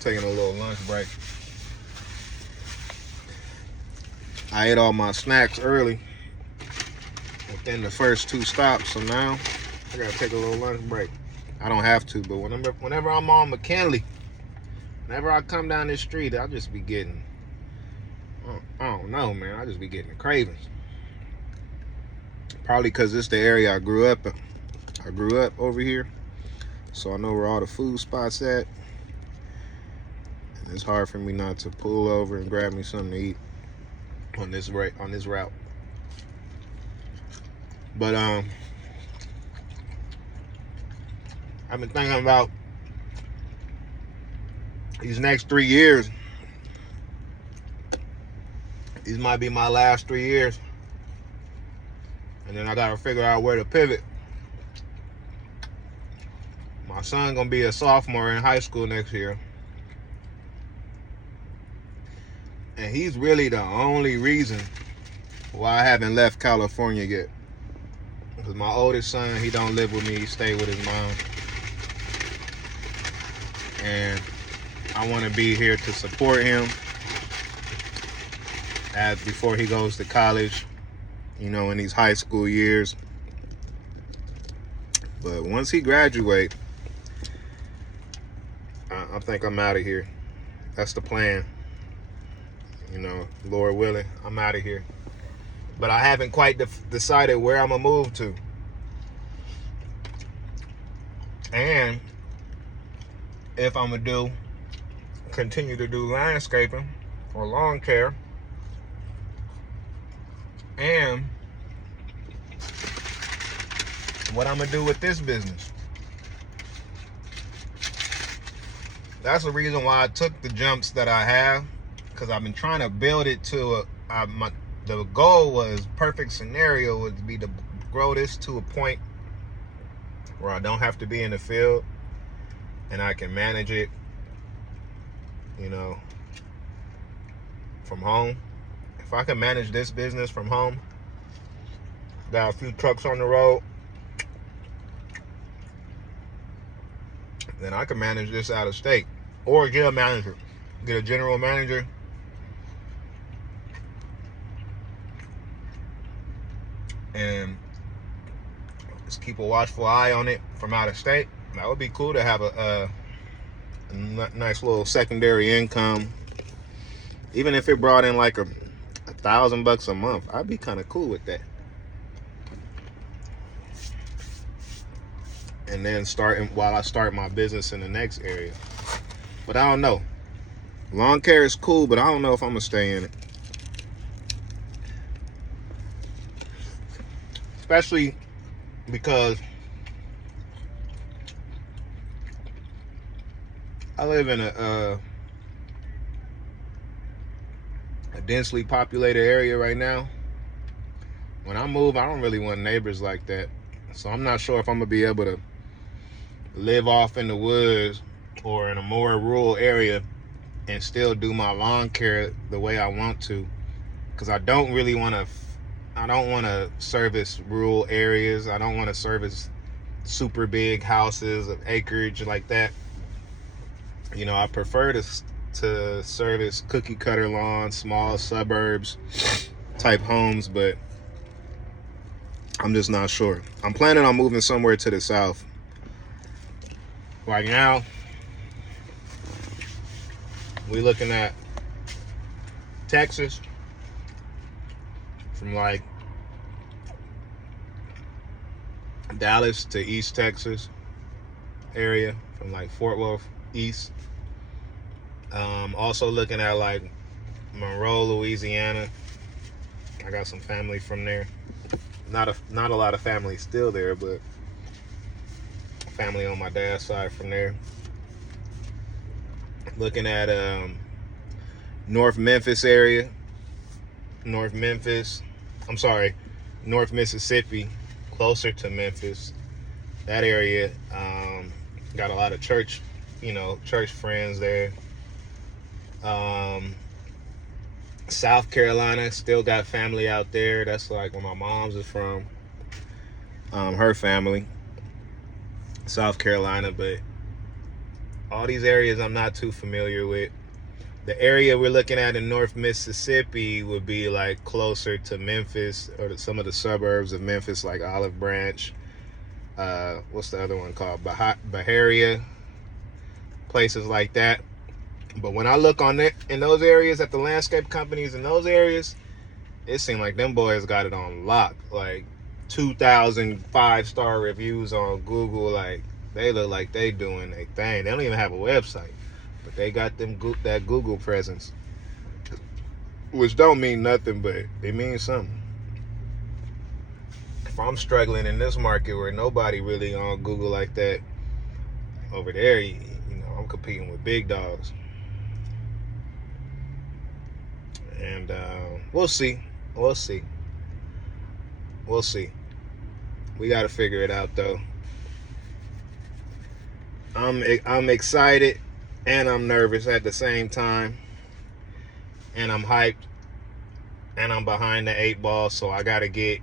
Taking a little lunch break. I ate all my snacks early within the first 2 stops, so now I gotta take a little lunch break. I don't have to, but whenever I'm on McKinley, whenever I come down this street, I'll just be getting, I don't know, man. I just be getting the cravings. Probably because it's the area I grew up in. I grew up over here, so I know where all the food spots at. And it's hard for me not to pull over and grab me something to eat on this route. But I've been thinking about these next 3 years. These might be my last 3 years. And then I gotta figure out where to pivot. My son gonna be a sophomore in high school next year. And he's really the only reason why I haven't left California yet. Because my oldest son, he don't live with me, he stay with his mom. And I wanna be here to support him before he goes to college, in these high school years. But once he graduates, I think I'm out of here. That's the plan. Lord willing, I'm out of here. But I haven't quite decided where I'm gonna move to. And if I'm gonna continue to do landscaping or lawn care, and what I'm gonna do with this business. That's the reason why I took the jumps that I have, because I've been trying to build it to the goal was, perfect scenario would be to grow this to a point where I don't have to be in the field and I can manage it, from home. If I can manage this business from home, got a few trucks on the road, then I can manage this out of state. Or get a manager. Get a general manager. And just keep a watchful eye on it from out of state. That would be cool to have a nice little secondary income. Even if it brought in like $1,000 a month, I'd be kind of cool with that. And then while I start my business in the next area. But I don't know. Lawn care is cool, but I don't know if I'm gonna stay in it. Especially because I live in a densely populated area right now. When I move, I don't really want neighbors like that. So I'm not sure if I'm gonna be able to live off in the woods or in a more rural area and still do my lawn care the way I want to, because I don't want to service rural areas. I don't want to service super big houses of acreage like that. I prefer to service cookie cutter lawns, small suburbs type homes, but I'm just not sure. I'm planning on moving somewhere to the south. Right now, we're looking at Texas, from like Dallas to East Texas area, from like Fort Worth East. Also looking at like Monroe, Louisiana. I got some family from there. Not a lot of family still there, but family on my dad's side from there. Looking at North Memphis area. North Mississippi, closer to Memphis. That area got a lot of church friends there. South Carolina, still got family out there. That's like where my mom's is from. Her family, South Carolina, but All these areas I'm not too familiar with. The area we're looking at in North Mississippi would be like closer to Memphis or some of the suburbs of Memphis, like Olive Branch. What's the other one called? Baharia, places like that. But when I look on it in those areas at the landscape companies in those areas, it seemed like them boys got it on lock. Like 2,000 5-star reviews on Google. Like they look like they doing their thing. They don't even have a website, but they got that Google presence, which don't mean nothing, but it means something. If I'm struggling in this market where nobody really on Google like that, over there, you know, I'm competing with big dogs. And we'll see. We'll see. We'll see. We got to figure it out, though. I'm excited and I'm nervous at the same time, and I'm hyped and I'm behind the 8 ball. So I gotta get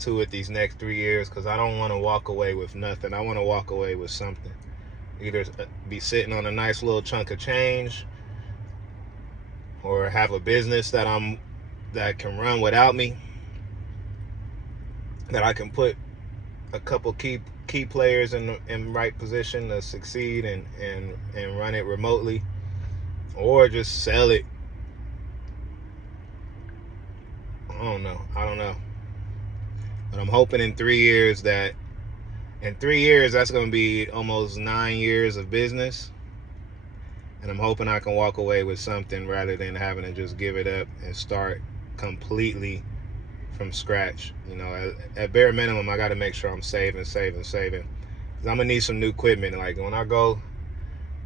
to it these next 3 years, because I don't want to walk away with nothing. I want to walk away with something. Either be sitting on a nice little chunk of change, or have a business that can run without me, that I can put a couple key players in right position to succeed and run it remotely, or just sell it. I don't know. But I'm hoping in 3 years that's going to be almost 9 years of business. And I'm hoping I can walk away with something rather than having to just give it up and start completely from scratch. You know, at bare minimum, I got to make sure I'm saving. Because I'm going to need some new equipment. Like when I go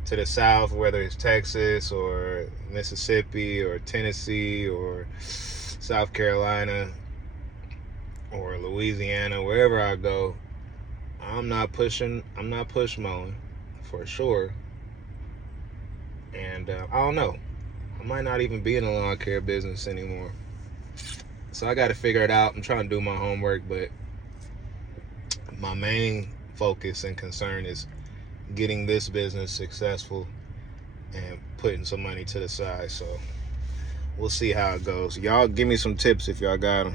to the South, whether it's Texas or Mississippi or Tennessee or South Carolina or Louisiana, wherever I go, I'm not push mowing for sure. And I don't know, I might not even be in the lawn care business anymore. So I got to figure it out. I'm trying to do my homework, but my main focus and concern is getting this business successful and putting some money to the side. So we'll see how it goes. Y'all give me some tips if y'all got them.